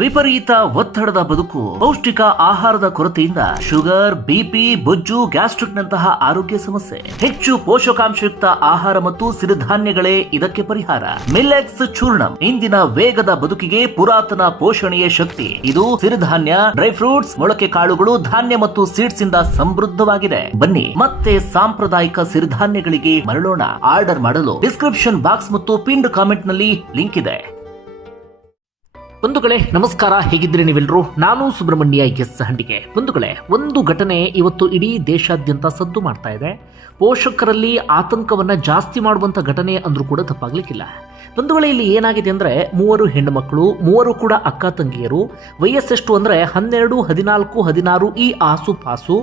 ವಿಪರೀತ ಒತ್ತಡದ ಬದುಕು, ಪೌಷ್ಟಿಕ ಆಹಾರದ ಕೊರತೆಯಿಂದ ಶುಗರ್, ಬಿಪಿ, ಬೊಜ್ಜು, ಗ್ಯಾಸ್ಟ್ರಿಕ್ ನಂತಹ ಆರೋಗ್ಯ ಸಮಸ್ಯೆ. ಹೆಚ್ಚು ಪೋಷಕಾಂಶಯುಕ್ತ ಆಹಾರ ಮತ್ತು ಸಿರಿಧಾನ್ಯಗಳೇ ಇದಕ್ಕೆ ಪರಿಹಾರ. ಮಿಲ್ಲೆಟ್ಸ್ ಚೂರ್ಣಂ ಇಂದಿನ ವೇಗದ ಬದುಕಿಗೆ ಪುರಾತನ ಪೋಷಣೆಯ ಶಕ್ತಿ. ಇದು ಸಿರಿಧಾನ್ಯ, ಡ್ರೈ ಫ್ರೂಟ್ಸ್, ಮೊಳಕೆ ಕಾಳುಗಳು, ಧಾನ್ಯ ಮತ್ತು ಸೀಡ್ಸ್ ಇಂದ ಸಮೃದ್ಧವಾಗಿದೆ. ಬನ್ನಿ ಮತ್ತೆ ಸಾಂಪ್ರದಾಯಿಕ ಸಿರಿಧಾನ್ಯಗಳಿಗೆ ಮರಳೋಣ. ಆರ್ಡರ್ ಮಾಡಲು ಡಿಸ್ಕ್ರಿಪ್ಷನ್ ಬಾಕ್ಸ್ ಮತ್ತು ಪಿನ್ಡ್ ಕಾಮೆಂಟ್ ನಲ್ಲಿ ಲಿಂಕ್ ಇದೆ. ಬಂಧುಗಳೇ ನಮಸ್ಕಾರ, ಹೇಗಿದ್ರೆ ನೀವೆಲ್ಲರೂ? ನಾನು ಸುಬ್ರಹ್ಮಣ್ಯ ಎಸ್ ಹಂಡಿಗೆ. ಬಂಧುಗಳೇ, ಒಂದು ಘಟನೆ ಇವತ್ತು ಇಡೀ ದೇಶಾದ್ಯಂತ ಸದ್ದು ಮಾಡ್ತಾ ಇದೆ. ಪೋಷಕರಲ್ಲಿ ಆತಂಕವನ್ನ ಜಾಸ್ತಿ ಮಾಡುವಂತ ಘಟನೆ ಅಂದ್ರೂ ಕೂಡ ತಪ್ಪಾಗ್ಲಿಕ್ಕಿಲ್ಲ. ಬಂಧುಗಳೇ, ಇಲ್ಲಿ ಏನಾಗಿದೆ ಅಂದ್ರೆ 3 ಹೆಣ್ಣು ಮಕ್ಕಳು, 3 ಕೂಡ ಅಕ್ಕ ತಂಗಿಯರು. ವಯಸ್ಸೆಷ್ಟು ಅಂದ್ರೆ 12, 14, 16 ಈ ಆಸುಪಾಸು.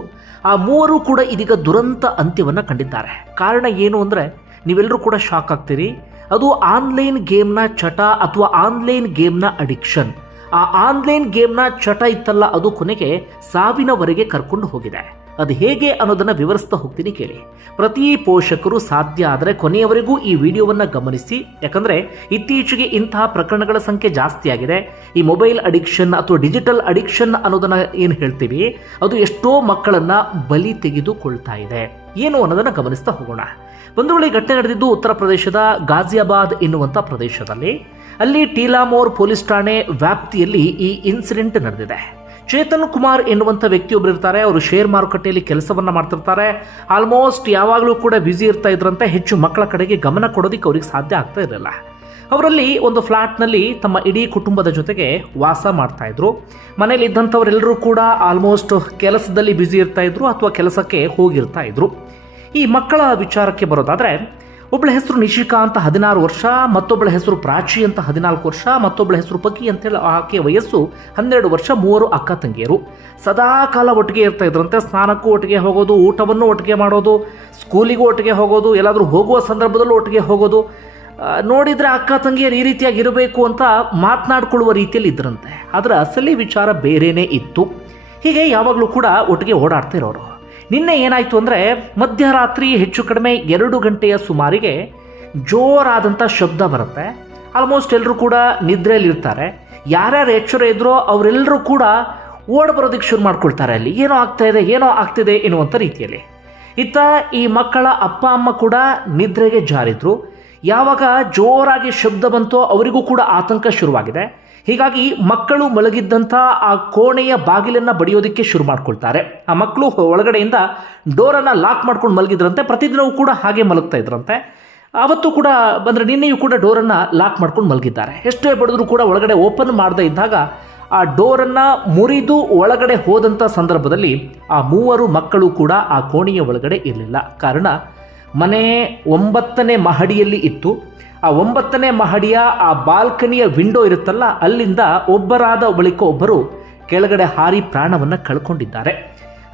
ಆ 3 ಕೂಡ ಇದೀಗ ದುರಂತ ಅಂತ್ಯವನ್ನ ಕಂಡಿದ್ದಾರೆ. ಕಾರಣ ಏನು ಅಂದ್ರೆ ನೀವೆಲ್ಲರೂ ಕೂಡ ಶಾಕ್ ಆಗ್ತೀರಿ. ಅದು ಆನ್ಲೈನ್ ಗೇಮ್ನ ಚಟ ಅಥವಾ ಆನ್ಲೈನ್ ಗೇಮ್ನ ಅಡಿಕ್ಷನ್. ಆ ಆನ್ಲೈನ್ ಗೇಮ್ನ ಚಟ ಇತ್ತಲ್ಲ, ಅದು ಕೊನೆಗೆ ಸಾವಿನವರೆಗೆ ಕರ್ಕೊಂಡು ಹೋಗಿದೆ. ಅದು ಹೇಗೆ ಅನ್ನೋದನ್ನ ವಿವರಿಸ್ತಾ ಹೋಗ್ತೀನಿ, ಕೇಳಿ. ಪ್ರತಿ ಪೋಷಕರು ಸಾಧ್ಯ ಆದರೆ ಕೊನೆಯವರೆಗೂ ಈ ವಿಡಿಯೋವನ್ನ ಗಮನಿಸಿ. ಯಾಕಂದ್ರೆ ಇತ್ತೀಚೆಗೆ ಇಂತಹ ಪ್ರಕರಣಗಳ ಸಂಖ್ಯೆ ಜಾಸ್ತಿ ಆಗಿದೆ. ಈ ಮೊಬೈಲ್ ಅಡಿಕ್ಷನ್ ಅಥವಾ ಡಿಜಿಟಲ್ ಅಡಿಕ್ಷನ್ ಅನ್ನೋದನ್ನ ಏನು ಹೇಳ್ತೀವಿ, ಅದು ಎಷ್ಟೋ ಮಕ್ಕಳನ್ನ ಬಲಿ ತೆಗೆದುಕೊಳ್ತಾ ಇದೆ. ಏನು ಅನ್ನೋದನ್ನ ಗಮನಿಸ್ತಾ ಹೋಗೋಣ. ಬಂಧುಗಳು, ಈ ಘಟನೆ ನಡೆದಿದ್ದು ಉತ್ತರ ಪ್ರದೇಶದ ಗಾಜಿಯಾಬಾದ್ ಎನ್ನುವಂಥ ಪ್ರದೇಶದಲ್ಲಿ. ಅಲ್ಲಿ ಟೀಲಾಮೋರ್ ಪೊಲೀಸ್ ಠಾಣೆ ವ್ಯಾಪ್ತಿಯಲ್ಲಿ ಈ ಇನ್ಸಿಡೆಂಟ್ ನಡೆದಿದೆ. ಚೇತನ್ ಕುಮಾರ್ ಎನ್ನುವಂಥ ವ್ಯಕ್ತಿಯೊಬ್ಬರು ಇರ್ತಾರೆ. ಅವರು ಶೇರ್ ಮಾರುಕಟ್ಟೆಯಲ್ಲಿ ಕೆಲಸವನ್ನ ಮಾಡ್ತಿರ್ತಾರೆ. ಆಲ್ಮೋಸ್ಟ್ ಯಾವಾಗಲೂ ಕೂಡ ಬ್ಯುಸಿ ಇರ್ತಾ ಇದ್ರಂತೆ. ಹೆಚ್ಚು ಮಕ್ಕಳ ಕಡೆಗೆ ಗಮನ ಕೊಡೋದಕ್ಕೆ ಅವ್ರಿಗೆ ಸಾಧ್ಯ ಆಗ್ತಾ ಇರಲಿಲ್ಲ. ಅವರಲ್ಲಿ ಒಂದು ಫ್ಲಾಟ್ನಲ್ಲಿ ತಮ್ಮ ಇಡೀ ಕುಟುಂಬದ ಜೊತೆಗೆ ವಾಸ ಮಾಡ್ತಾ ಇದ್ರು. ಮನೇಲಿ ಇದ್ದಂಥವರೆಲ್ಲರೂ ಕೂಡ ಆಲ್ಮೋಸ್ಟ್ ಕೆಲಸದಲ್ಲಿ ಬ್ಯುಸಿ ಇರ್ತಾ ಇದ್ರು ಅಥವಾ ಕೆಲಸಕ್ಕೆ ಹೋಗಿರ್ತಾ ಇದ್ರು. ಈ ಮಕ್ಕಳ ವಿಚಾರಕ್ಕೆ ಬರೋದಾದ್ರೆ, ಒಬ್ಬಳ ಹೆಸರು ನಿಶಿಕಾ ಅಂತ 16 ವರ್ಷ, ಮತ್ತೊಬ್ಬಳ ಹೆಸರು ಪ್ರಾಚಿ ಅಂತ 14 ವರ್ಷ, ಮತ್ತೊಬ್ಬಳ ಹೆಸರು ಪಕಿ ಅಂತೇಳಿ ಆಕೆಯ ವಯಸ್ಸು 12 ವರ್ಷ. 3 ಅಕ್ಕ ತಂಗಿಯರು ಸದಾ ಕಾಲ ಒಟ್ಟಿಗೆ ಇರ್ತಾ ಇದ್ರಂತೆ. ಸ್ನಾನಕ್ಕೂ ಒಟ್ಟಿಗೆ ಹೋಗೋದು, ಊಟವನ್ನು ಒಟ್ಟಿಗೆ ಮಾಡೋದು, ಸ್ಕೂಲಿಗೂ ಒಟ್ಟಿಗೆ ಹೋಗೋದು, ಎಲ್ಲಾದರೂ ಹೋಗುವ ಸಂದರ್ಭದಲ್ಲೂ ಒಟ್ಟಿಗೆ ಹೋಗೋದು. ನೋಡಿದ್ರೆ ಅಕ್ಕ ತಂಗಿಯರು ಈ ರೀತಿಯಾಗಿ ಇರಬೇಕು ಅಂತ ಮಾತನಾಡ್ಕೊಳ್ಳುವ ರೀತಿಯಲ್ಲಿ ಇದ್ರಂತೆ. ಅದರ ಅಸಲಿ ವಿಚಾರ ಬೇರೆನೇ ಇತ್ತು. ಹೀಗೆ ಯಾವಾಗಲೂ ಕೂಡ ಒಟ್ಟಿಗೆ ಓಡಾಡ್ತಾ ಇರೋರು. ನಿನ್ನೆ ಏನಾಯಿತು ಅಂದರೆ, ಮಧ್ಯರಾತ್ರಿ ಹೆಚ್ಚು ಕಡಿಮೆ 2 ಗಂಟೆಯ ಸುಮಾರಿಗೆ ಜೋರಾದಂಥ ಶಬ್ದ ಬರುತ್ತೆ. ಆಲ್ಮೋಸ್ಟ್ ಎಲ್ಲರೂ ಕೂಡ ನಿದ್ರೆಯಲ್ಲಿರ್ತಾರೆ. ಯಾರ್ಯಾರು ಎಚ್ಚರ ಇದ್ರೋ ಅವರೆಲ್ಲರೂ ಕೂಡ ಓಡ್ ಬರೋದಕ್ಕೆ ಶುರು ಮಾಡ್ಕೊಳ್ತಾರೆ. ಅಲ್ಲಿ ಏನೋ ಆಗ್ತಿದೆ ಎನ್ನುವಂಥ ರೀತಿಯಲ್ಲಿ. ಇತ್ತ ಈ ಮಕ್ಕಳ ಅಪ್ಪ ಅಮ್ಮ ಕೂಡ ನಿದ್ರೆಗೆ ಜಾರಿದ್ರು. ಯಾವಾಗ ಜೋರಾಗಿ ಶಬ್ದ ಬಂತೋ ಅವರಿಗೂ ಕೂಡ ಆತಂಕ ಶುರುವಾಗಿದೆ. ಹೀಗಾಗಿ ಮಕ್ಕಳು ಮಲಗಿದ್ದಂಥ ಆ ಕೋಣೆಯ ಬಾಗಿಲನ್ನು ಬಡಿಯೋದಕ್ಕೆ ಶುರು ಮಾಡ್ಕೊಳ್ತಾರೆ. ಆ ಮಕ್ಕಳು ಒಳಗಡೆಯಿಂದ ಡೋರನ್ನು ಲಾಕ್ ಮಾಡ್ಕೊಂಡು ಮಲಗಿದ್ರಂತೆ. ಪ್ರತಿದಿನವೂ ಕೂಡ ಹಾಗೆ ಮಲಗ್ತಾ ಇದ್ರಂತೆ. ಅವತ್ತು ಕೂಡ ಬಂದರೆ ನಿನ್ನೆಯೂ ಕೂಡ ಡೋರನ್ನು ಲಾಕ್ ಮಾಡ್ಕೊಂಡು ಮಲಗಿದ್ದಾರೆ. ಎಷ್ಟೇ ಬಡಿದ್ರೂ ಕೂಡ ಒಳಗಡೆ ಓಪನ್ ಮಾಡದೇ ಇದ್ದಾಗ ಆ ಡೋರನ್ನು ಮುರಿದು ಒಳಗಡೆ ಹೋದಂಥ ಸಂದರ್ಭದಲ್ಲಿ ಆ 3 ಮಕ್ಕಳು ಕೂಡ ಆ ಕೋಣೆಯ ಒಳಗಡೆ ಇರಲಿಲ್ಲ. ಕಾರಣ, ಮನೆ 9ನೇ ಮಹಡಿಯಲ್ಲಿ ಇತ್ತು. ಆ 9ನೇ ಮಹಡಿಯ ಆ ಬಾಲ್ಕನಿಯ ವಿಂಡೋ ಇರುತ್ತಲ್ಲ, ಅಲ್ಲಿಂದ ಒಬ್ಬರಾದ ಬಳಿಕ ಒಬ್ಬರು ಕೆಳಗಡೆ ಹಾರಿ ಪ್ರಾಣವನ್ನು ಕಳ್ಕೊಂಡಿದ್ದಾರೆ.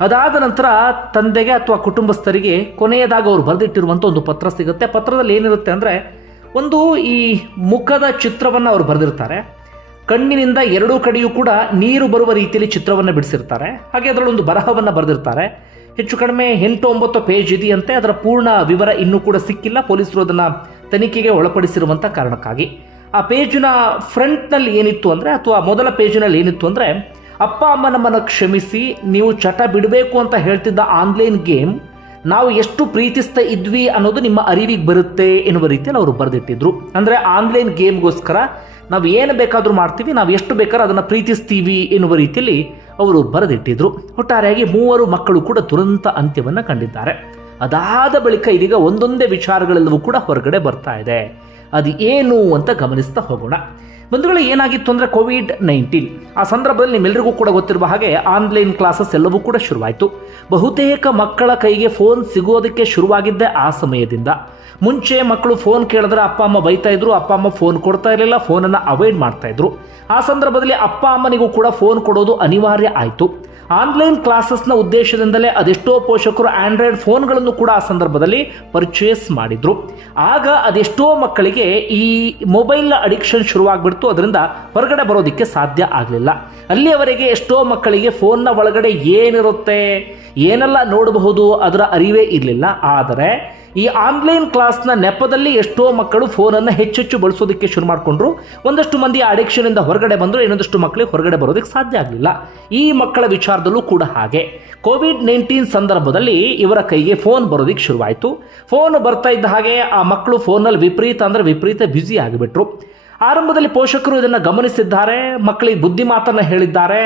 ಅದಾದ ನಂತರ ತಂದೆಗೆ ಅಥವಾ ಕುಟುಂಬಸ್ಥರಿಗೆ ಕೊನೆಯದಾಗ ಅವರು ಬರೆದಿಟ್ಟಿರುವಂಥ ಒಂದು ಪತ್ರ ಸಿಗುತ್ತೆ. ಪತ್ರದಲ್ಲಿ ಏನಿರುತ್ತೆ ಅಂದರೆ, ಒಂದು ಈ ಮುಖದ ಚಿತ್ರವನ್ನು ಅವರು ಬರೆದಿರ್ತಾರೆ. ಕಣ್ಣಿನಿಂದ 2 ಕಡೆಯೂ ಕೂಡ ನೀರು ಬರುವ ರೀತಿಯಲ್ಲಿ ಚಿತ್ರವನ್ನು ಬಿಡಿಸಿರ್ತಾರೆ. ಹಾಗೆ ಅದರಲ್ಲೊಂದು ಬರಹವನ್ನು ಬರೆದಿರ್ತಾರೆ. ಹೆಚ್ಚು ಕಡಿಮೆ 8-9 ಪೇಜ್ ಇದೆಯಂತೆ. ಅದರ ಪೂರ್ಣ ವಿವರ ಇನ್ನೂ ಕೂಡ ಸಿಕ್ಕಿಲ್ಲ. ಪೊಲೀಸರು ಅದನ್ನು ತನಿಖೆಗೆ ಒಳಪಡಿಸಿರುವಂಥ ಕಾರಣಕ್ಕಾಗಿ ಆ ಪೇಜಿನ ಫ್ರಂಟ್ನಲ್ಲಿ ಏನಿತ್ತು ಅಂದರೆ, ಅಥವಾ ಮೊದಲ ಪೇಜಿನಲ್ಲಿ ಏನಿತ್ತು ಅಂದರೆ, ಅಪ್ಪ ಅಮ್ಮ ನಮ್ಮನ್ನು ಕ್ಷಮಿಸಿ, ನೀವು ಚಟ ಬಿಡಬೇಕು ಅಂತ ಹೇಳ್ತಿದ್ದ ಆನ್ಲೈನ್ ಗೇಮ್ ನಾವು ಎಷ್ಟು ಪ್ರೀತಿಸ್ತಾ ಇದ್ವಿ ಅನ್ನೋದು ನಿಮ್ಮ ಅರಿವಿಗೆ ಬರುತ್ತೆ ಎನ್ನುವ ರೀತಿಯಲ್ಲಿ ಅವರು ಬರೆದಿಟ್ಟಿದ್ರು. ಅಂದರೆ ಆನ್ಲೈನ್ ಗೇಮ್ಗೋಸ್ಕರ ನಾವು ಏನು ಬೇಕಾದರೂ ಮಾಡ್ತೀವಿ, ನಾವು ಎಷ್ಟು ಬೇಕಾದ್ರೂ ಅದನ್ನು ಪ್ರೀತಿಸ್ತೀವಿ ಎನ್ನುವ ರೀತಿಯಲ್ಲಿ ಅವರು ಬರೆದಿಟ್ಟಿದ್ರು. ಒಟ್ಟಾರೆಯಾಗಿ 3 ಮಕ್ಕಳು ಕೂಡ ದುರಂತ ಅಂತ್ಯವನ್ನು ಕಂಡಿದ್ದಾರೆ. ಅದಾದ ಬಳಿಕ ಇದೀಗ ಒಂದೊಂದೇ ವಿಚಾರಗಳೆಲ್ಲವೂ ಕೂಡ ಹೊರಗಡೆ ಬರ್ತಾ ಇದೆ. ಅದು ಏನು ಅಂತ ಗಮನಿಸ್ತಾ ಹೋಗೋಣ. ಬಂಧುಗಳು, ಏನಾಗಿತ್ತು ಅಂದರೆ ಕೋವಿಡ್-19 ಆ ಸಂದರ್ಭದಲ್ಲಿ ನಿಮ್ಮೆಲ್ಲರಿಗೂ ಕೂಡ ಗೊತ್ತಿರುವ ಹಾಗೆ ಆನ್ಲೈನ್ ಕ್ಲಾಸಸ್ ಎಲ್ಲವೂ ಕೂಡ ಶುರುವಾಯಿತು. ಬಹುತೇಕ ಮಕ್ಕಳ ಕೈಗೆ ಫೋನ್ ಸಿಗೋದಕ್ಕೆ ಶುರುವಾಗಿದ್ದೆ ಆ ಸಮಯದಿಂದ. ಮುಂಚೆ ಮಕ್ಕಳು ಫೋನ್ ಕೇಳಿದ್ರೆ ಅಪ್ಪ ಅಮ್ಮ ಬೈತಾ ಇದ್ರು, ಅಪ್ಪ ಅಮ್ಮ ಫೋನ್ ಕೊಡ್ತಾ ಇರಲಿಲ್ಲ, ಫೋನನ್ನು ಅವಾಯ್ಡ್ ಮಾಡ್ತಾ ಇದ್ರು. ಆ ಸಂದರ್ಭದಲ್ಲಿ ಅಪ್ಪ ಅಮ್ಮನಿಗೂ ಕೂಡ ಫೋನ್ ಕೊಡೋದು ಅನಿವಾರ್ಯ ಆಯಿತು. ಆನ್ಲೈನ್ ಕ್ಲಾಸಸ್ನ ಉದ್ದೇಶದಿಂದಲೇ ಅದೆಷ್ಟೋ ಪೋಷಕರು ಆಂಡ್ರಾಯ್ಡ್ ಫೋನ್ಗಳನ್ನು ಕೂಡ ಆ ಸಂದರ್ಭದಲ್ಲಿ ಪರ್ಚೇಸ್ ಮಾಡಿದ್ರು. ಆಗ ಅದೆಷ್ಟೋ ಮಕ್ಕಳಿಗೆ ಈ ಮೊಬೈಲ್ ಅಡಿಕ್ಷನ್ ಶುರುವಾಗ್ಬಿಡ್ತು. ಅದರಿಂದ ಹೊರಗಡೆ ಬರೋದಕ್ಕೆ ಸಾಧ್ಯ ಆಗಲಿಲ್ಲ. ಅಲ್ಲಿಯವರೆಗೆ ಎಷ್ಟೋ ಮಕ್ಕಳಿಗೆ ಫೋನ್ನ ಒಳಗಡೆ ಏನಿರುತ್ತೆ, ಏನೆಲ್ಲ ನೋಡಬಹುದು ಅದರ ಅರಿವೇ ಇರಲಿಲ್ಲ. ಆದರೆ ಈ ಆನ್ಲೈನ್ ಕ್ಲಾಸ್ನ ನೆಪದಲ್ಲಿ ಎಷ್ಟೋ ಮಕ್ಕಳು ಫೋನನ್ನು ಹೆಚ್ಚೆಚ್ಚು ಬಳಸೋದಕ್ಕೆ ಶುರು ಮಾಡಿಕೊಂಡ್ರು. ಒಂದಷ್ಟು ಮಂದಿ ಅಡಿಕ್ಷನಿಂದ ಹೊರಗಡೆ ಬಂದರು, ಇನ್ನೊಂದಷ್ಟು ಮಕ್ಕಳಿಗೆ ಹೊರಗಡೆ ಬರೋದಕ್ಕೆ ಸಾಧ್ಯ ಆಗಲಿಲ್ಲ. ಈ ಮಕ್ಕಳ ವಿಚಾರದಲ್ಲೂ ಕೂಡ ಹಾಗೆ ಕೋವಿಡ್-19 ಸಂದರ್ಭದಲ್ಲಿ ಇವರ ಕೈಗೆ ಫೋನ್ ಬರೋದಕ್ಕೆ ಶುರುವಾಯಿತು. ಫೋನ್ ಬರ್ತಾ ಇದ್ದ ಹಾಗೆ ಆ ಮಕ್ಕಳು ಫೋನಲ್ಲಿ ವಿಪರೀತ ಬ್ಯುಸಿ ಆಗಿಬಿಟ್ರು. ಆರಂಭದಲ್ಲಿ ಪೋಷಕರು ಇದನ್ನು ಗಮನಿಸಿದ್ದಾರೆ, ಮಕ್ಕಳಿಗೆ ಬುದ್ಧಿ ಮಾತನ್ನು ಹೇಳಿದ್ದಾರೆ,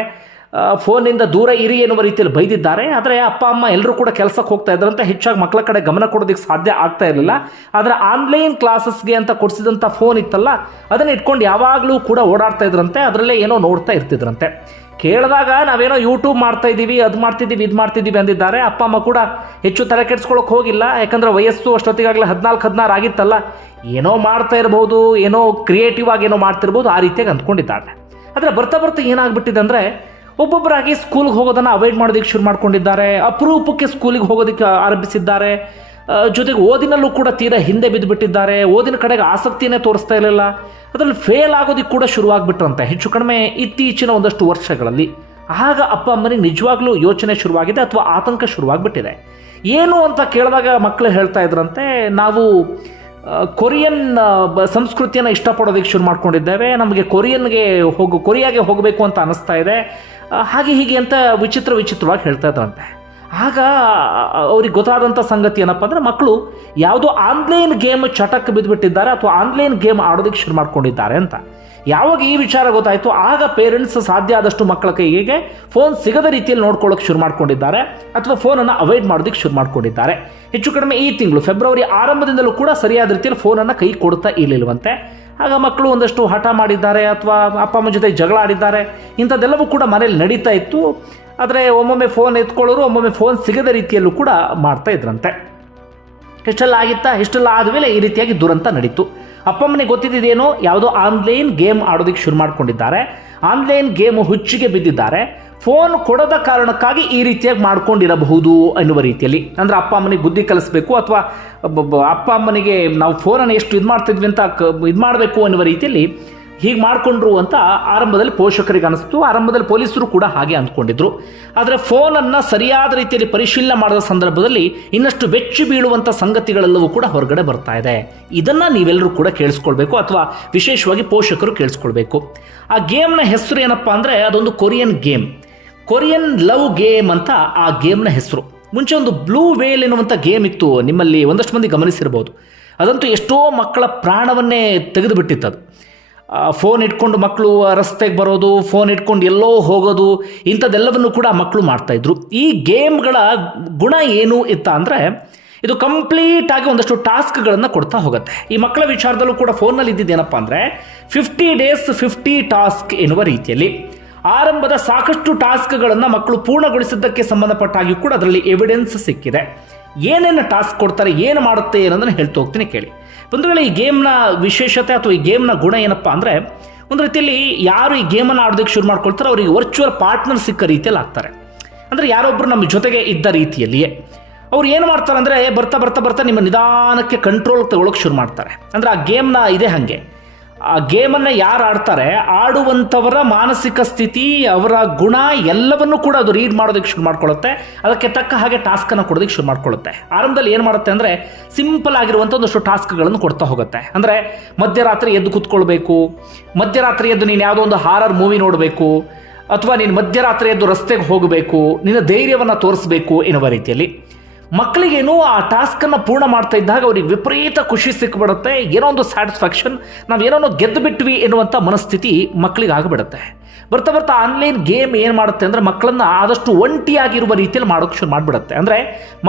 ಫೋನಿಂದ ದೂರ ಇರಿ ಎನ್ನುವ ರೀತಿಯಲ್ಲಿ ಬೈದಿದ್ದಾರೆ. ಆದರೆ ಅಪ್ಪ ಅಮ್ಮ ಎಲ್ಲರೂ ಕೂಡ ಕೆಲಸಕ್ಕೆ ಹೋಗ್ತಾ ಇದ್ರಂತೆ, ಹೆಚ್ಚಾಗಿ ಮಕ್ಕಳ ಕಡೆ ಗಮನ ಕೊಡೋದಕ್ಕೆ ಸಾಧ್ಯ ಆಗ್ತಾ ಇರಲಿಲ್ಲ. ಆದರೆ ಆನ್ಲೈನ್ ಕ್ಲಾಸಸ್ಗೆ ಅಂತ ಕೊಡಿಸಿದಂಥ ಫೋನ್ ಇತ್ತಲ್ಲ, ಅದನ್ನು ಇಟ್ಕೊಂಡು ಯಾವಾಗಲೂ ಕೂಡ ಓಡಾಡ್ತಾ ಇದ್ರಂತೆ, ಅದರಲ್ಲೇ ಏನೋ ನೋಡ್ತಾ ಇರ್ತಿದ್ರಂತೆ. ಕೇಳಿದಾಗ ನಾವೇನೋ ಯೂಟ್ಯೂಬ್ ಮಾಡ್ತಾ ಇದ್ದೀವಿ, ಅದು ಮಾಡ್ತಿದ್ದೀವಿ ಅಂದಿದ್ದಾರೆ. ಅಪ್ಪ ಅಮ್ಮ ಕೂಡ ಹೆಚ್ಚು ತಲೆ ಕೆಡಿಸ್ಕೊಳ್ಳೋಕೆ ಹೋಗಿಲ್ಲ, ಯಾಕಂದರೆ ವಯಸ್ಸು ಅಷ್ಟೊತ್ತಿಗಾಗಲೇ 14-16 ಆಗಿತ್ತಲ್ಲ, ಏನೋ ಮಾಡ್ತಾ ಇರ್ಬೋದು, ಏನೋ ಕ್ರಿಯೇಟಿವ್ ಆಗಿ ಏನೋ ಮಾಡ್ತಿರ್ಬೋದು, ಆ ರೀತಿಯಾಗಿ ಅಂದ್ಕೊಂಡಿದ್ದಾರೆ. ಆದರೆ ಬರ್ತಾ ಏನಾಗ್ಬಿಟ್ಟಿದೆ ಅಂದರೆ, ಒಬ್ಬೊಬ್ಬರಾಗಿ ಸ್ಕೂಲ್ಗೆ ಹೋಗೋದನ್ನು ಅವಾಯ್ಡ್ ಮಾಡೋದಕ್ಕೆ ಶುರು ಮಾಡ್ಕೊಂಡಿದ್ದಾರೆ, ಅಪರೂಪಕ್ಕೆ ಸ್ಕೂಲಿಗೆ ಹೋಗೋದಕ್ಕೆ ಆರಂಭಿಸಿದ್ದಾರೆ. ಜೊತೆಗೆ ಓದಿನಲ್ಲೂ ಕೂಡ ತೀರಾ ಹಿಂದೆ ಬಿದ್ದುಬಿಟ್ಟಿದ್ದಾರೆ, ಓದಿನ ಕಡೆಗೆ ಆಸಕ್ತಿಯನ್ನೇ ತೋರಿಸ್ತಾ ಇರಲಿಲ್ಲ, ಅದರಲ್ಲಿ ಫೇಲ್ ಆಗೋದಕ್ಕೆ ಕೂಡ ಶುರುವಾಗ್ಬಿಟ್ರಂತೆ ಹೆಚ್ಚು ಕಡಿಮೆ ಇತ್ತೀಚಿನ ಒಂದಷ್ಟು ವರ್ಷಗಳಲ್ಲಿ. ಆಗ ಅಪ್ಪ ಅಮ್ಮನಿಗೆ ನಿಜವಾಗ್ಲೂ ಯೋಚನೆ ಶುರುವಾಗಿದೆ ಅಥವಾ ಆತಂಕ ಶುರುವಾಗ್ಬಿಟ್ಟಿದೆ. ಏನು ಅಂತ ಕೇಳಿದಾಗ ಮಕ್ಕಳು ಹೇಳ್ತಾ ಇದ್ರಂತೆ, ನಾವು ಕೊರಿಯನ್ ಸಂಸ್ಕೃತಿಯನ್ನು ಇಷ್ಟಪಡೋದಕ್ಕೆ ಶುರು ಮಾಡ್ಕೊಂಡಿದ್ದೇವೆ, ನಮಗೆ ಕೊರಿಯಾಗೆ ಹೋಗಬೇಕು ಅಂತ ಅನ್ನಿಸ್ತಾ ಇದೆ, ಹಾಗೆ ಹೀಗೆ ಅಂತ ವಿಚಿತ್ರವಾಗಿ ಹೇಳ್ತಾ ಇದ್ರಂತೆ. ಆಗ ಅವ್ರಿಗೆ ಗೊತ್ತಾದಂಥ ಸಂಗತಿ ಏನಪ್ಪ ಅಂದರೆ, ಮಕ್ಕಳು ಯಾವುದೋ ಆನ್ಲೈನ್ ಗೇಮ್ ಚಟಕ್ಕೆ ಬಿದ್ದುಬಿಟ್ಟಿದ್ದಾರೆ ಅಥವಾ ಆನ್ಲೈನ್ ಗೇಮ್ ಆಡೋದಕ್ಕೆ ಶುರು ಮಾಡ್ಕೊಂಡಿದ್ದಾರೆ ಅಂತ. ಯಾವಾಗ ಈ ವಿಚಾರ ಗೊತ್ತಾಯಿತು, ಆಗ ಪೇರೆಂಟ್ಸ್ ಸಾಧ್ಯ ಆದಷ್ಟು ಮಕ್ಕಳ ಕೈಗೆ ಫೋನ್ ಸಿಗದ ರೀತಿಯಲ್ಲಿ ನೋಡ್ಕೊಳ್ಳೋಕೆ ಶುರು ಮಾಡ್ಕೊಂಡಿದ್ದಾರೆ ಅಥವಾ ಫೋನನ್ನು ಅವಾಯ್ಡ್ ಮಾಡೋದಕ್ಕೆ ಶುರು ಮಾಡ್ಕೊಂಡಿದ್ದಾರೆ. ಹೆಚ್ಚು ಕಡಿಮೆ ಈ ತಿಂಗಳು ಫೆಬ್ರವರಿ ಆರಂಭದಿಂದಲೂ ಕೂಡ ಸರಿಯಾದ ರೀತಿಯಲ್ಲಿ ಫೋನನ್ನು ಕೈ ಕೊಡ್ತಾ ಇರಲಿಲ್ವಂತೆ. ಆಗ ಮಕ್ಕಳು ಒಂದಷ್ಟು ಹಠ ಮಾಡಿದ್ದಾರೆ ಅಥವಾ ಅಪ್ಪ ಅಮ್ಮ ಜೊತೆ ಜಗಳ ಆಡಿದ್ದಾರೆ, ಇಂಥದ್ದೆಲ್ಲವೂ ಕೂಡ ಮನೇಲಿ ನಡೀತಾ ಇತ್ತು. ಆದರೆ ಒಮ್ಮೊಮ್ಮೆ ಫೋನ್ ಎತ್ಕೊಳ್ಳೋರು, ಒಮ್ಮೊಮ್ಮೆ ಫೋನ್ ಸಿಗದ ರೀತಿಯಲ್ಲೂ ಕೂಡ ಮಾಡ್ತಾ ಇದ್ರಂತೆ. ಇಷ್ಟೆಲ್ಲ ಆದಮೇಲೆ ಈ ರೀತಿಯಾಗಿ ದುರಂತ ನಡೀತು. ಅಪ್ಪಮ್ಮನಿಗೆ ಗೊತ್ತಿದ್ದೇನೋ, ಯಾವುದೋ ಆನ್ಲೈನ್ ಗೇಮ್ ಆಡೋದಕ್ಕೆ ಶುರು ಮಾಡ್ಕೊಂಡಿದ್ದಾರೆ, ಆನ್ಲೈನ್ ಗೇಮ್ ಹುಚ್ಚಿಗೆ ಬಿದ್ದಿದ್ದಾರೆ, ಫೋನ್ ಕೊಡದ ಕಾರಣಕ್ಕಾಗಿ ಈ ರೀತಿಯಾಗಿ ಮಾಡ್ಕೊಂಡಿರಬಹುದು ಅನ್ನುವ ರೀತಿಯಲ್ಲಿ. ಅಂದರೆ ಅಪ್ಪ ಅಮ್ಮನಿಗೆ ಬುದ್ಧಿ ಕಲಿಸ್ಬೇಕು ಅಥವಾ ಅಪ್ಪ ಅಮ್ಮನಿಗೆ ನಾವು ಫೋನನ್ನು ಎಷ್ಟು ಇದು ಮಾಡ್ತಿದ್ವಿ ಅಂತ ಇದು ಮಾಡಬೇಕು ಅನ್ನುವ ರೀತಿಯಲ್ಲಿ ಹೀಗೆ ಮಾಡಿಕೊಂಡ್ರು ಅಂತ ಆರಂಭದಲ್ಲಿ ಪೋಷಕರಿಗೆ ಅನಿಸ್ತು. ಆರಂಭದಲ್ಲಿ ಪೊಲೀಸರು ಕೂಡ ಹಾಗೆ ಅಂದ್ಕೊಂಡಿದ್ರು. ಆದರೆ ಫೋನನ್ನು ಸರಿಯಾದ ರೀತಿಯಲ್ಲಿ ಪರಿಶೀಲನೆ ಮಾಡಿದ ಸಂದರ್ಭದಲ್ಲಿ ಇನ್ನಷ್ಟು ಬೆಚ್ಚಿ ಬೀಳುವಂಥ ಸಂಗತಿಗಳೆಲ್ಲವೂ ಕೂಡ ಹೊರಗಡೆ ಬರ್ತಾ ಇದೆ. ಇದನ್ನು ನೀವೆಲ್ಲರೂ ಕೂಡ ಕೇಳಿಸ್ಕೊಳ್ಬೇಕು ಅಥವಾ ವಿಶೇಷವಾಗಿ ಪೋಷಕರು ಕೇಳಿಸ್ಕೊಳ್ಬೇಕು. ಆ ಗೇಮ್ನ ಹೆಸರು ಏನಪ್ಪ ಅಂದರೆ, ಅದೊಂದು ಕೊರಿಯನ್ ಲವ್ ಗೇಮ್ ಅಂತ ಆ ಗೇಮ್ನ ಹೆಸರು. ಮುಂಚೆ ಒಂದು ಬ್ಲೂ ವೇಲ್ ಎನ್ನುವಂಥ ಗೇಮ್ ಇತ್ತು, ನಿಮ್ಮಲ್ಲಿ ಒಂದಷ್ಟು ಮಂದಿ ಗಮನಿಸಿರ್ಬೋದು. ಅದಂತೂ ಎಷ್ಟೋ ಮಕ್ಕಳ ಪ್ರಾಣವನ್ನೇ ತೆಗೆದುಬಿಟ್ಟಿತ್ತು. ಅದು ಫೋನ್ ಇಟ್ಕೊಂಡು ಮಕ್ಕಳು ರಸ್ತೆಗೆ ಬರೋದು, ಫೋನ್ ಇಟ್ಕೊಂಡು ಎಲ್ಲೋ ಹೋಗೋದು, ಇಂಥದ್ದೆಲ್ಲವನ್ನು ಕೂಡ ಮಕ್ಕಳು ಮಾಡ್ತಾಯಿದ್ರು. ಈ ಗೇಮ್ಗಳ ಗುಣ ಏನು ಇತ್ತ ಅಂದರೆ, ಇದು ಕಂಪ್ಲೀಟ್ ಆಗಿ ಒಂದಷ್ಟು ಟಾಸ್ಕ್ಗಳನ್ನು ಕೊಡ್ತಾ ಹೋಗುತ್ತೆ. ಈ ಮಕ್ಕಳ ವಿಚಾರದಲ್ಲೂ ಕೂಡ ಫೋನ್ನಲ್ಲಿ ಇದ್ದಿದ್ದೇನಪ್ಪ ಅಂದರೆ 50 days 50 ಟಾಸ್ಕ್ ಎನ್ನುವ ರೀತಿಯಲ್ಲಿ ಆರಂಭದ ಸಾಕಷ್ಟು ಟಾಸ್ಕ್ಗಳನ್ನು ಮಕ್ಕಳು ಪೂರ್ಣಗೊಳಿಸಿದ್ದಕ್ಕೆ ಸಂಬಂಧಪಟ್ಟಾಗಿ ಕೂಡ ಅದರಲ್ಲಿ ಎವಿಡೆನ್ಸ್ ಸಿಕ್ಕಿದೆ. ಏನೇನು ಟಾಸ್ಕ್ ಕೊಡ್ತಾರೆ, ಏನು ಮಾಡುತ್ತೆ ಏನಂದ್ರೆ ಹೇಳ್ತಾ ಹೋಗ್ತೀನಿ ಕೇಳಿ. ಒಂದು ವೇಳೆ ಈ ಗೇಮ್ನ ವಿಶೇಷತೆ ಅಥವಾ ಈ ಗೇಮ್ನ ಗುಣ ಏನಪ್ಪ ಅಂದರೆ, ಒಂದು ರೀತಿಯಲ್ಲಿ ಯಾರು ಈ ಗೇಮನ್ನು ಆಡೋದಕ್ಕೆ ಶುರು ಮಾಡ್ಕೊಳ್ತಾರೆ ಅವರಿಗೆ ವರ್ಚುವಲ್ ಪಾರ್ಟ್ನರ್ ಸಿಕ್ಕ ರೀತಿಯಲ್ಲಿ ಆಗ್ತಾರೆ. ಅಂದರೆ ಯಾರೊಬ್ಬರು ನಮ್ಮ ಜೊತೆಗೆ ಇದ್ದ ರೀತಿಯಲ್ಲಿಯೇ ಅವ್ರು ಏನು ಮಾಡ್ತಾರೆ ಅಂದರೆ, ಬರ್ತಾ ನಿಮ್ಮ ನಿಧಾನಕ್ಕೆ ಕಂಟ್ರೋಲ್ ತಗೊಳ್ಳೋಕೆ ಶುರು ಮಾಡ್ತಾರೆ. ಅಂದರೆ ಆ ಗೇಮ್ನ ಇದೆ ಹಾಗೆ, ಆ ಗೇಮನ್ನು ಯಾರು ಆಡ್ತಾರೆ, ಆಡುವಂಥವರ ಮಾನಸಿಕ ಸ್ಥಿತಿ, ಅವರ ಗುಣ ಎಲ್ಲವನ್ನೂ ಕೂಡ ಅದು ರೀಡ್ ಮಾಡೋದಕ್ಕೆ ಶುರು ಮಾಡ್ಕೊಳ್ಳುತ್ತೆ. ಅದಕ್ಕೆ ತಕ್ಕ ಹಾಗೆ ಟಾಸ್ಕನ್ನು ಕೊಡೋದಕ್ಕೆ ಶುರು ಮಾಡ್ಕೊಳ್ಳುತ್ತೆ. ಆರಂಭದಲ್ಲಿ ಏನು ಮಾಡುತ್ತೆ ಅಂದರೆ, ಸಿಂಪಲ್ ಆಗಿರುವಂಥ ಒಂದಷ್ಟು ಟಾಸ್ಕ್ಗಳನ್ನು ಕೊಡ್ತಾ ಹೋಗುತ್ತೆ. ಅಂದರೆ ಮಧ್ಯರಾತ್ರಿ ಎದ್ದು ಕೂತ್ಕೊಳ್ಬೇಕು, ಮಧ್ಯರಾತ್ರಿ ಎದ್ದು ನೀನು ಯಾವುದೋ ಒಂದು ಹಾರರ್ ಮೂವಿ ನೋಡಬೇಕು, ಅಥವಾ ನೀನು ಮಧ್ಯರಾತ್ರಿ ಎದ್ದು ರಸ್ತೆಗೆ ಹೋಗಬೇಕು, ನಿನ್ನ ಧೈರ್ಯವನ್ನು ತೋರಿಸಬೇಕು ಎನ್ನುವ ರೀತಿಯಲ್ಲಿ ಮಕ್ಕಳಿಗೇನು ಆ ಟಾಸ್ಕನ್ನು ಪೂರ್ಣ ಮಾಡ್ತಾ ಇದ್ದಾಗ ಅವ್ರಿಗೆ ವಿಪರೀತ ಖುಷಿ ಸಿಕ್ಬಿಡುತ್ತೆ, ಏನೋ ಒಂದು ಸ್ಯಾಟಿಸ್ಫ್ಯಾಕ್ಷನ್, ನಾವು ಏನೋ ಗೆದ್ದು ಬಿಟ್ವಿ ಎನ್ನುವಂಥ ಮನಸ್ಥಿತಿ ಮಕ್ಕಳಿಗೆ ಆಗಿಬಿಡುತ್ತೆ. ಬರ್ತಾ ಆನ್ಲೈನ್ ಗೇಮ್ ಏನು ಮಾಡುತ್ತೆ ಅಂದರೆ, ಮಕ್ಕಳನ್ನು ಆದಷ್ಟು ಒಂಟಿಯಾಗಿರುವ ರೀತಿಯಲ್ಲಿ ಮಾಡೋಕ್ಕೆ ಶುರು ಮಾಡಿಬಿಡುತ್ತೆ. ಅಂದರೆ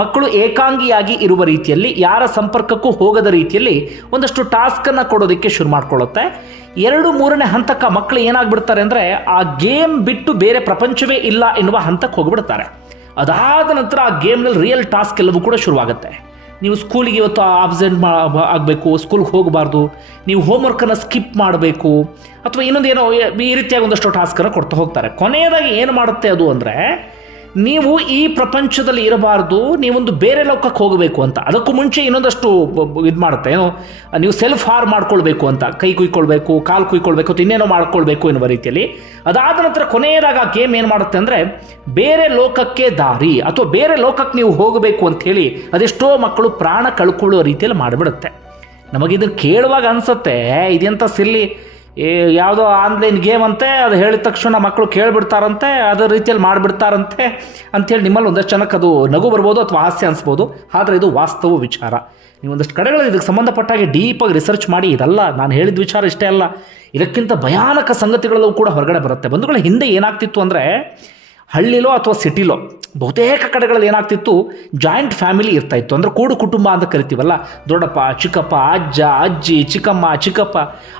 ಮಕ್ಕಳು ಏಕಾಂಗಿಯಾಗಿ ಇರುವ ರೀತಿಯಲ್ಲಿ, ಯಾರ ಸಂಪರ್ಕಕ್ಕೂ ಹೋಗದ ರೀತಿಯಲ್ಲಿ ಒಂದಷ್ಟು ಟಾಸ್ಕನ್ನು ಕೊಡೋದಕ್ಕೆ ಶುರು ಮಾಡ್ಕೊಳ್ಳುತ್ತೆ. 2-3ನೇ ಹಂತಕ್ಕೆ ಮಕ್ಕಳು ಏನಾಗ್ಬಿಡ್ತಾರೆ ಅಂದರೆ, ಆ ಗೇಮ್ ಬಿಟ್ಟು ಬೇರೆ ಪ್ರಪಂಚವೇ ಇಲ್ಲ ಎನ್ನುವ ಹಂತಕ್ಕೆ ಹೋಗಿಬಿಡ್ತಾರೆ. ಅದಾದ ನಂತರ ಆ ಗೇಮ್ನಲ್ಲಿ ರಿಯಲ್ ಟಾಸ್ಕ್ ಎಲ್ಲವೂ ಕೂಡ ಶುರುವಾಗುತ್ತೆ. ನೀವು ಸ್ಕೂಲಿಗೆ ಇವತ್ತು ಆಬ್ಸೆಂಟ್ ಆಗಬೇಕು, ಸ್ಕೂಲ್ಗೆ ಹೋಗಬಾರ್ದು, ನೀವು ಹೋಮ್ವರ್ಕನ್ನು ಸ್ಕಿಪ್ ಮಾಡಬೇಕು, ಅಥವಾ ಇನ್ನೊಂದೇನೋ ಈ ರೀತಿಯಾಗಿ ಒಂದಷ್ಟು ಟಾಸ್ಕನ್ನು ಕೊಡ್ತಾ ಹೋಗ್ತಾರೆ. ಕೊನೆಯದಾಗಿ ಏನು ಮಾಡುತ್ತೆ ಅದು ಅಂದರೆ, ನೀವು ಈ ಪ್ರಪಂಚದಲ್ಲಿ ಇರಬಾರ್ದು, ನೀವೊಂದು ಬೇರೆ ಲೋಕಕ್ಕೆ ಹೋಗಬೇಕು ಅಂತ. ಅದಕ್ಕೂ ಮುಂಚೆ ಇನ್ನೊಂದಷ್ಟು ಇದು ಮಾಡುತ್ತೆ, ಏನು ನೀವು ಸೆಲ್ಫ್ ಹಾರ್ಮ್ ಮಾಡ್ಕೊಳ್ಬೇಕು ಅಂತ, ಕೈ ಕುಯ್ಕೊಳ್ಬೇಕು, ಕಾಲು ಕುಯ್ಕೊಳ್ಬೇಕು ಅಥವಾ ಇನ್ನೇನೋ ಮಾಡ್ಕೊಳ್ಬೇಕು ಎನ್ನುವ ರೀತಿಯಲ್ಲಿ. ಅದಾದ ನಂತರ ಕೊನೆಯದಾಗ ಗೇಮ್ ಏನು ಮಾಡುತ್ತೆ ಅಂದರೆ ಬೇರೆ ಲೋಕಕ್ಕೆ ದಾರಿ ಅಥವಾ ಬೇರೆ ಲೋಕಕ್ಕೆ ನೀವು ಹೋಗಬೇಕು ಅಂಥೇಳಿ ಅದೆಷ್ಟೋ ಮಕ್ಕಳು ಪ್ರಾಣ ಕಳ್ಕೊಳ್ಳುವ ರೀತಿಯಲ್ಲಿ ಮಾಡಿಬಿಡುತ್ತೆ. ನಮಗಿದನ್ನು ಕೇಳುವಾಗ ಅನಿಸುತ್ತೆ ಇದೆಂಥ ಸಿಲ್ಲಿ, ಯಾವುದೋ ಆನ್ಲೈನ್ ಗೇಮ್ ಅಂತೆ, ಅದು ಹೇಳಿದ ತಕ್ಷಣ ಮಕ್ಕಳು ಕೇಳಿಬಿಡ್ತಾರಂತೆ, ಅದೇ ರೀತಿಯಲ್ಲಿ ಮಾಡಿಬಿಡ್ತಾರಂತೆ ಅಂಥೇಳಿ ನಿಮ್ಮಲ್ಲಿ ಒಂದಷ್ಟು ಜನಕ್ಕೆ ಅದು ನಗು ಬರ್ಬೋದು ಅಥವಾ ಹಾಸ್ಯ ಅನಿಸ್ಬೋದು. ಆದರೆ ಇದು ವಾಸ್ತವ ವಿಚಾರ. ನೀವು ಒಂದಷ್ಟು ಕಡೆಗಳಲ್ಲಿ ಇದಕ್ಕೆ ಸಂಬಂಧಪಟ್ಟಾಗೆ ಡೀಪಾಗಿ ರಿಸರ್ಚ್ ಮಾಡಿ, ಇದಲ್ಲ ನಾನು ಹೇಳಿದ ವಿಚಾರ ಇಷ್ಟೇ ಅಲ್ಲ, ಇದಕ್ಕಿಂತ ಭಯಾನಕ ಸಂಗತಿಗಳಲ್ಲೂ ಕೂಡ ಹೊರಗಡೆ ಬರುತ್ತೆ. ಬಂಧುಗಳ ಹಿಂದೆ ಏನಾಗ್ತಿತ್ತು ಅಂದರೆ ಹಳ್ಳಿಲೋ ಅಥವಾ ಸಿಟಿಲೋ ಬಹುತೇಕ ಕಡೆಗಳಲ್ಲಿ ಏನಾಗ್ತಿತ್ತು, ಜಾಯಿಂಟ್ ಫ್ಯಾಮಿಲಿ ಇರ್ತಾಯಿತ್ತು. ಅಂದರೆ ಕೂಡು ಕುಟುಂಬ ಅಂತ ಕರಿತೀವಲ್ಲ, ದೊಡ್ಡಪ್ಪ, ಚಿಕ್ಕಪ್ಪ, ಅಜ್ಜ, ಅಜ್ಜಿ, ಚಿಕ್ಕಮ್ಮ, ಚಿಕ್ಕಪ್ಪ,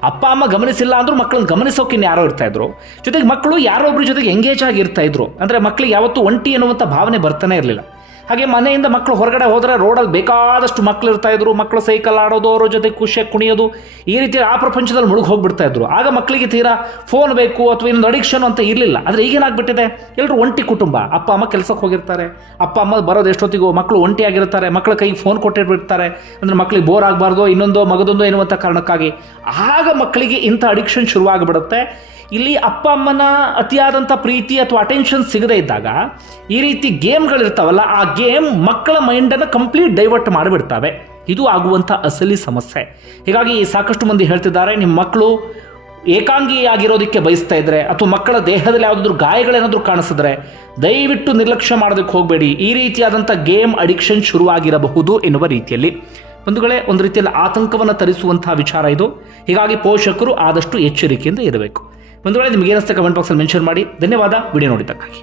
ಅಪ್ಪ ಅಮ್ಮ ಗಮನಿಸಿಲ್ಲ ಅಂದರೂ ಮಕ್ಕಳನ್ನ ಗಮನಿಸೋಕೆ ಯಾರೋ ಇರ್ತಾಯಿದ್ರು. ಜೊತೆಗೆ ಮಕ್ಕಳು ಯಾರೋ ಒಬ್ಬರ ಜೊತೆಗೆ ಎಂಗೇಜ್ ಆಗಿ ಇರ್ತಾಯಿದ್ರು. ಅಂದರೆ ಮಕ್ಕಳಿಗೆ ಯಾವತ್ತೂ ಒಂಟಿ ಅನ್ನುವಂಥ ಭಾವನೆ ಬರ್ತಾನೆ ಇರಲಿಲ್ಲ. ಹಾಗೆ ಮನೆಯಿಂದ ಮಕ್ಕಳು ಹೊರಗಡೆ ಹೋದರೆ ರೋಡಲ್ಲಿ ಬೇಕಾದಷ್ಟು ಮಕ್ಕಳು ಇರ್ತಾಯಿದ್ರು. ಮಕ್ಕಳು ಸೈಕಲ್ ಆಡೋದು, ಅವರ ಜೊತೆ ಖುಷಿಯಾಗಿ ಕುಣಿಯೋದು, ಈ ರೀತಿ ಆ ಪ್ರಪಂಚದಲ್ಲಿ ಮುಳುಗಿ ಹೋಗ್ಬಿಡ್ತಾ ಇದ್ರು. ಆಗ ಮಕ್ಕಳಿಗೆ ತೀರಾ ಫೋನ್ ಬೇಕು ಅಥವಾ ಇನ್ನೊಂದು ಅಡಿಕ್ಷನ್ ಅಂತ ಇರಲಿಲ್ಲ. ಆದರೆ ಈಗೇನಾಗ್ಬಿಟ್ಟಿದೆ, ಎಲ್ಲರೂ ಒಂಟಿ ಕುಟುಂಬ. ಅಪ್ಪ ಅಮ್ಮ ಕೆಲಸಕ್ಕೆ ಹೋಗಿರ್ತಾರೆ, ಅಪ್ಪ ಅಮ್ಮ ಬರೋದು ಎಷ್ಟೊತ್ತಿಗೂ, ಮಕ್ಕಳು ಒಂಟಿಯಾಗಿರ್ತಾರೆ, ಮಕ್ಕಳ ಕೈಗೆ ಫೋನ್ ಕೊಟ್ಟಿರ್ಬಿಡ್ತಾರೆ. ಅಂದರೆ ಮಕ್ಕಳಿಗೆ ಬೋರ್ ಆಗಬಾರ್ದು, ಇನ್ನೊಂದೋ ಮಗದೊಂದೋ ಎನ್ನುವಂಥ ಕಾರಣಕ್ಕಾಗಿ ಆಗ ಮಕ್ಕಳಿಗೆ ಇಂಥ ಅಡಿಕ್ಷನ್ ಶುರುವಾಗಿಬಿಡುತ್ತೆ. ಇಲ್ಲಿ ಅಪ್ಪ ಅಮ್ಮನ ಅತಿಯಾದಂಥ ಪ್ರೀತಿ ಅಥವಾ ಅಟೆನ್ಷನ್ ಸಿಗದೇ ಇದ್ದಾಗ ಈ ರೀತಿ ಗೇಮ್ಗಳಿರ್ತಾವಲ್ಲ, ಆ ಗೇಮ್ ಮಕ್ಕಳ ಮೈಂಡನ್ನು ಕಂಪ್ಲೀಟ್ ಡೈವರ್ಟ್ ಮಾಡಿಬಿಡ್ತವೆ. ಇದು ಆಗುವಂಥ ಅಸಲಿ ಸಮಸ್ಯೆ. ಹೀಗಾಗಿ ಸಾಕಷ್ಟು ಮಂದಿ ಹೇಳ್ತಿದ್ದಾರೆ, ನಿಮ್ಮ ಮಕ್ಕಳು ಏಕಾಂಗಿಯಾಗಿರೋದಕ್ಕೆ ಬಯಸ್ತಾ ಇದ್ದರೆ ಅಥವಾ ಮಕ್ಕಳ ದೇಹದಲ್ಲಿ ಯಾವುದಾದ್ರೂ ಗಾಯಗಳೇನಾದರೂ ಕಾಣಿಸಿದ್ರೆ ದಯವಿಟ್ಟು ನಿರ್ಲಕ್ಷ್ಯ ಮಾಡೋದಕ್ಕೆ ಹೋಗಬೇಡಿ. ಈ ರೀತಿಯಾದಂಥ ಗೇಮ್ ಅಡಿಕ್ಷನ್ ಶುರುವಾಗಿರಬಹುದು ಎನ್ನುವ ರೀತಿಯಲ್ಲಿ ಬಂಧುಗಳೇ ಒಂದು ರೀತಿಯಲ್ಲಿ ಆತಂಕವನ್ನು ತರಿಸುವಂಥ ವಿಚಾರ ಇದು. ಹೀಗಾಗಿ ಪೋಷಕರು ಆದಷ್ಟು ಎಚ್ಚರಿಕೆಯಿಂದ ಇರಬೇಕು. ಬಂಧುಗಳೇ ನಿಮಗೇನಿಸ್ತಾ ಕಮೆಂಟ್ ಬಾಕ್ಸಲ್ಲಿ ಮೆನ್ಷನ್ ಮಾಡಿ. ಧನ್ಯವಾದ ವಿಡಿಯೋ ನೋಡಿದ್ದಕ್ಕಾಗಿ.